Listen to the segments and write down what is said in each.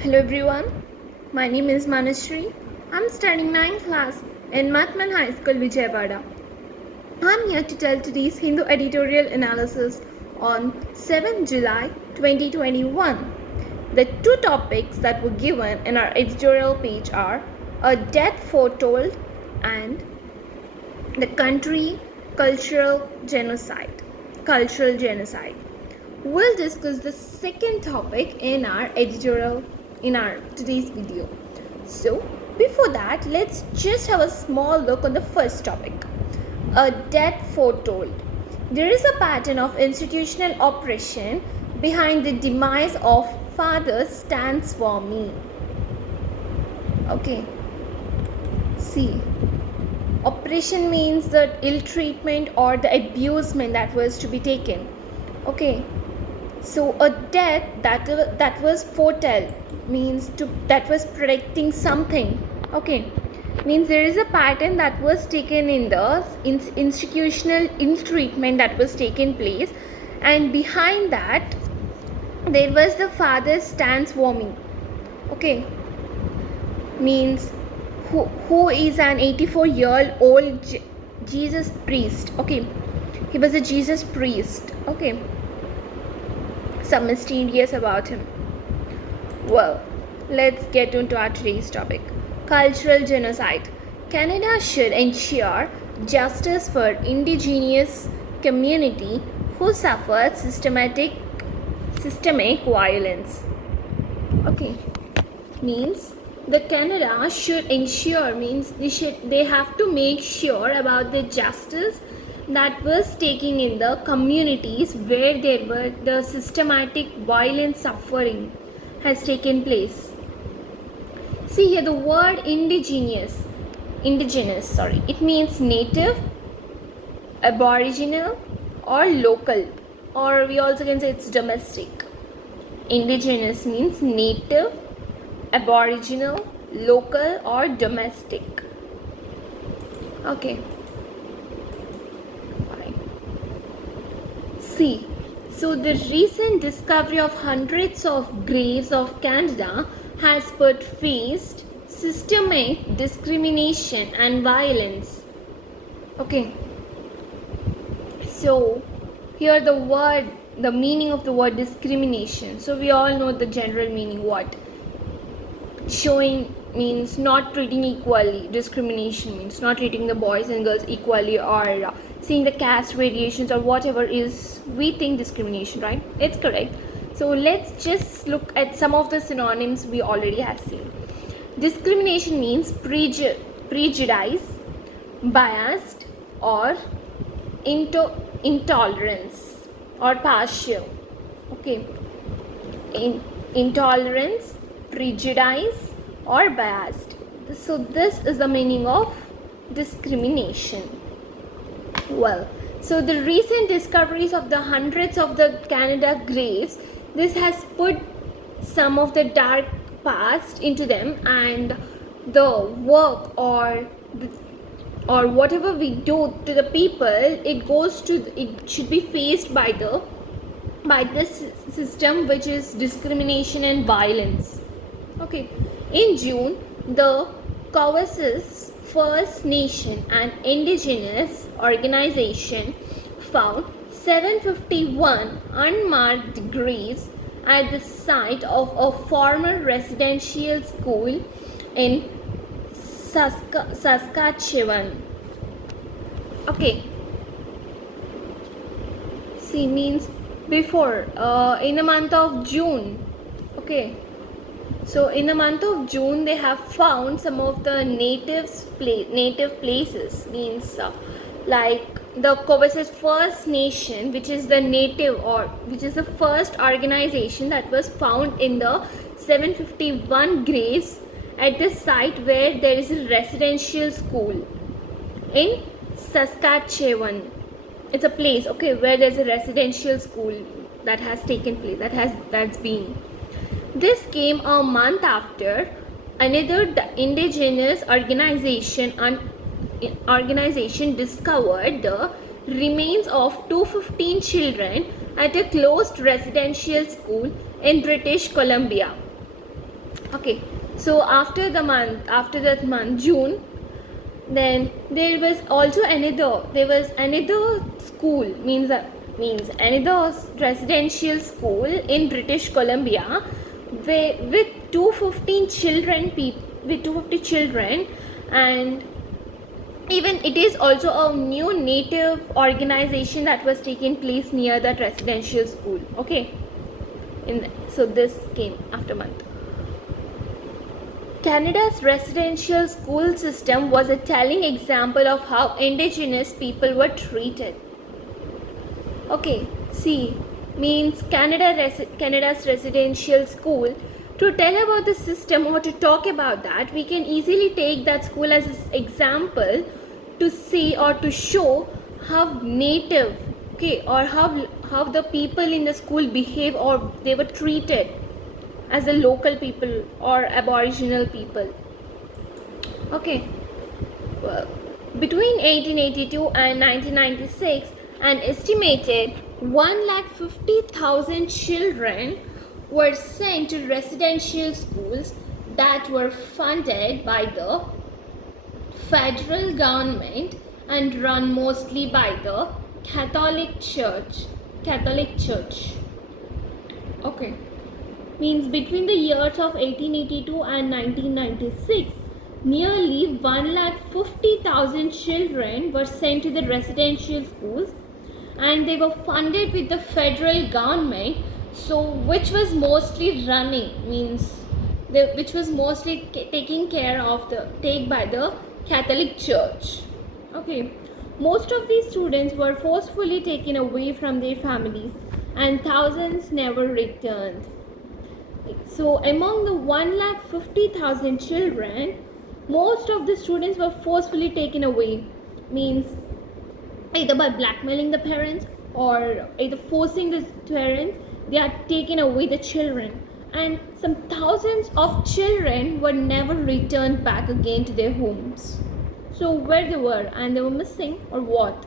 Hello everyone, my name is Manashri. I'm studying 9th class in Mathman High School, Vijayawada. I'm here to tell today's Hindu editorial analysis on 7th July 2021. The two topics that were given in our editorial page are a death foretold and the country cultural genocide. We'll discuss the second topic in our today's video. So before that, let's just have a small look on the first topic. A death foretold. There is a pattern of institutional oppression behind the demise of father stands for me. Okay. See. Oppression means the ill treatment or the abusement that was to be taken. Okay. So a death that was foretold means that was predicting something. Okay, means there is a pattern that was taken in the institutional ill treatment that was taken place, and behind that there was the father stands warming. Okay, means who is an 84-year-old Jesus priest. Okay, he was a Jesus priest. Okay, some mysterious about him. Well, let's get into our today's topic. Cultural genocide. Canada should ensure justice for indigenous community who suffered systemic violence. Okay, means the Canada should ensure means they have to make sure about the justice that was taking in the communities where there were the systematic violent suffering has taken place. See here the word indigenous, it means native, aboriginal or local, or we also can say it's domestic. Indigenous means native, aboriginal, local or domestic. Okay. See, so the recent discovery of hundreds of graves of Canada has put faced systemic discrimination and violence. Okay. So here the meaning of the word discrimination. So we all know the general meaning. What? Showing means not treating equally. Discrimination means not treating the boys and girls equally, or seeing the caste variations or whatever is we think discrimination, right? It's correct. So let's just look at some of the synonyms we already have seen. Discrimination means prejudice, biased or intolerance or partial. Okay, intolerance, prejudice or biased. So this is the meaning of discrimination. Well, so the recent discoveries of the hundreds of the Canada graves, this has put some of the dark past into them, and the work or whatever we do to the people, it should be faced by this system, which is discrimination and violence. Okay, in June, the Cowessess First Nation and Indigenous organization found 751 unmarked graves at the site of a former residential school in Saskatchewan. Okay. See means before in the month of June. Okay. So in the month of June, they have found some of the native places, means like the Cowessess First Nation, which is the native or which is the first organization that was found in the 751 graves at the site where there is a residential school in Saskatchewan. It's a place, okay, where there's a residential school that has taken place, that's been. This came a month after another indigenous organization discovered the remains of 215 children at a closed residential school in British Columbia. Okay, so after that month, June, then there was another school, means another residential school in British Columbia, with 250 children, and even it is also a new native organization that was taking place near that residential school. Okay, so this came after month. Canada's residential school system was a telling example of how indigenous people were treated. Okay, C means Canada's residential school. To tell about the system or to talk about that, we can easily take that school as an example to see or to show how native, okay, or how the people in the school behave or they were treated as the local people or aboriginal people. Okay, well, between 1882 and 1996, an estimated 150,000 children were sent to residential schools that were funded by the federal government and run mostly by the Catholic Church. Okay, means between the years of 1882 and 1996, nearly 150,000 children were sent to the residential schools, and they were funded with the federal government, so which was mostly taken care of by the Catholic Church. Okay, most of these students were forcefully taken away from their families, and thousands never returned. So among the 150,000 children, most of the students were forcefully taken away, means either by blackmailing the parents or either forcing the parents, they are taken away the children, and some thousands of children were never returned back again to their homes. So where they were, and they were missing, or what?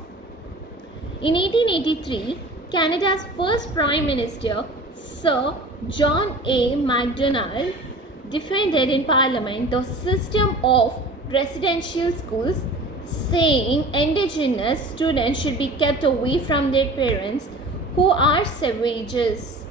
In 1883, Canada's first Prime Minister, Sir John A. Macdonald, defended in Parliament the system of residential schools, saying Indigenous students should be kept away from their parents, who are savages.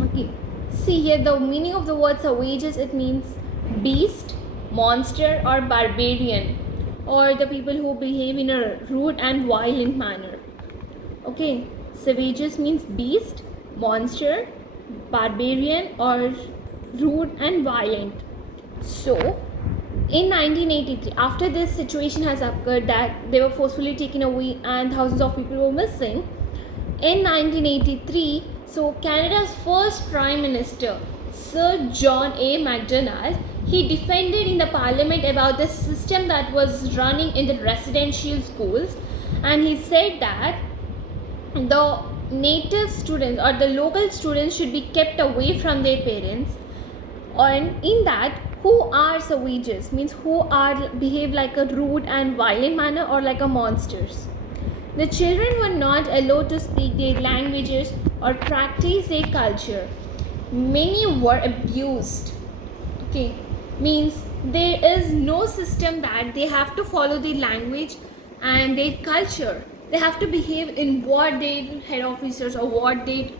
Okay, see here the meaning of the word savages. It means beast, monster, or barbarian, or the people who behave in a rude and violent manner. Okay, savages means beast, monster, barbarian, or rude and violent. So in 1983, after this situation has occurred that they were forcefully taken away and thousands of people were missing, in 1983, so Canada's first Prime Minister, Sir John A. Macdonald, he defended in the Parliament about the system that was running in the residential schools, and he said that the native students or the local students should be kept away from their parents, and in that, who are savages, means who are behave like a rude and violent manner or like a monsters. The children were not allowed to speak their languages or practice their culture. Many were abused. Okay, means there is no system that they have to follow their language and their culture. They have to behave in what their head officers or what they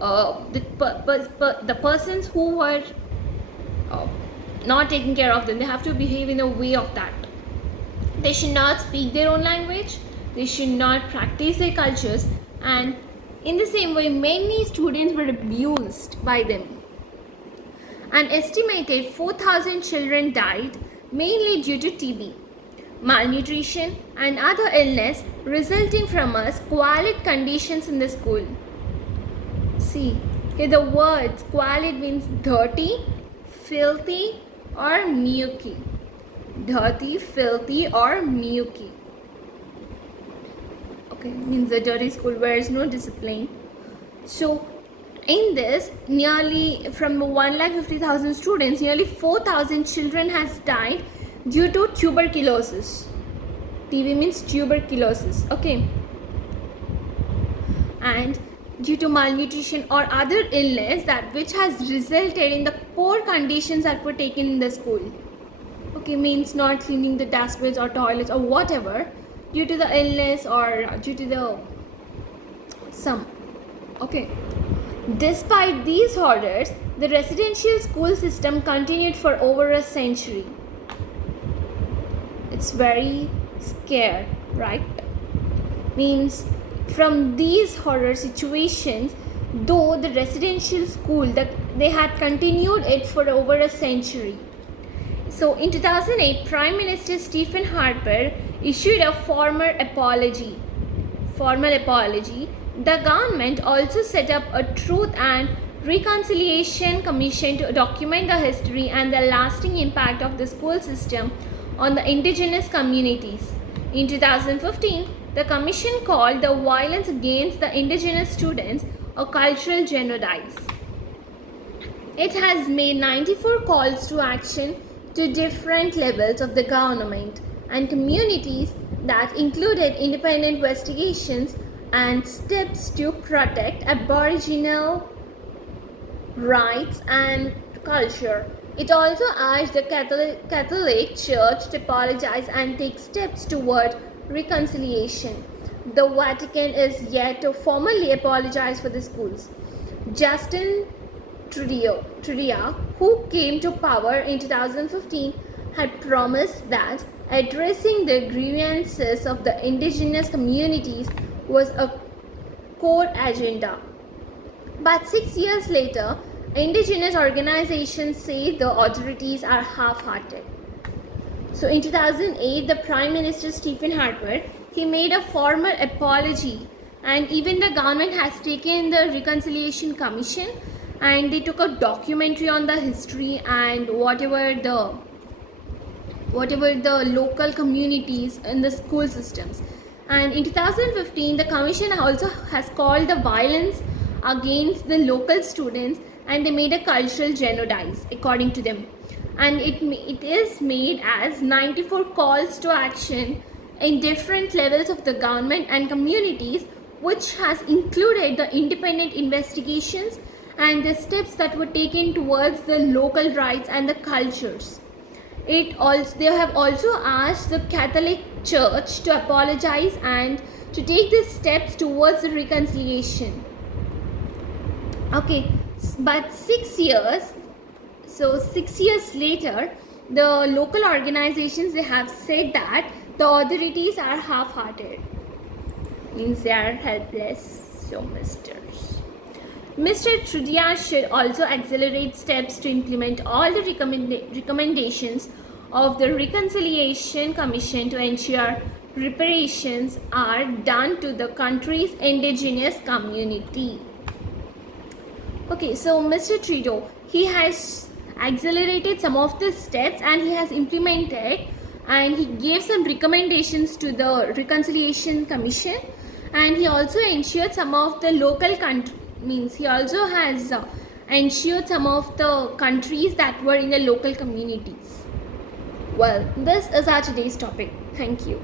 the persons who were not taking care of them, they have to behave in a way of that. They should not speak their own language, they should not practice their cultures, and in the same way many students were abused by them. An estimated 4,000 children died, mainly due to TB, malnutrition, and other illness resulting from squalid conditions in the school. See, here the word squalid means dirty, filthy, or mucky. Dirty, filthy, or mucky. Okay, means a dirty school where is no discipline. So in this, nearly from 150,000 students, nearly 4,000 children has died due to tuberculosis. TB means tuberculosis. Okay, and due to malnutrition or other illness that which has resulted in the poor conditions that were taken in the school. Okay, means not cleaning the dustbins or toilets or whatever, due to the illness or due to the some. Okay, despite these horrors, the residential school system continued for over a century. It's very scared, right? Means from these horror situations, though the residential school that they had continued it for over a century. So in 2008, Prime Minister Stephen Harper issued a formal apology. The government also set up a Truth and Reconciliation Commission to document the history and the lasting impact of the school system on the indigenous communities. In 2015, the commission called the violence against the indigenous students a cultural genocide. It has made 94 calls to action to different levels of the government and communities that included independent investigations and steps to protect Aboriginal rights and culture. It also urged the Catholic Church to apologize and take steps toward reconciliation. The Vatican is yet to formally apologize for the schools. Justin Trudeau, who came to power in 2015, had promised that addressing the grievances of the indigenous communities was a core agenda. But 6 years later, indigenous organizations say the authorities are half-hearted. So in 2008, the Prime Minister Stephen Harper, he made a formal apology, and even the government has taken the Reconciliation Commission and they took a documentary on the history and whatever the local communities in the school systems. And in 2015, the commission also has called the violence against the local students, and they made a cultural genocide according to them. And it is made as 94 calls to action in different levels of the government and communities, which has included the independent investigations and the steps that were taken towards the local rights and the cultures. They have also asked the Catholic Church to apologize and to take the steps towards the reconciliation. Okay, but 6 years later, the local organizations, they have said that the authorities are half-hearted, means they are helpless. So Mr. Trudeau should also accelerate steps to implement all the recommendations of the Reconciliation Commission to ensure reparations are done to the country's indigenous community. Okay, so Mr. Trudeau, he has accelerated some of the steps and he has implemented, and he gave some recommendations to the Reconciliation Commission, and he also ensured some of the local he also has ensured some of the countries that were in the local communities. Well, this is our today's topic. Thank you.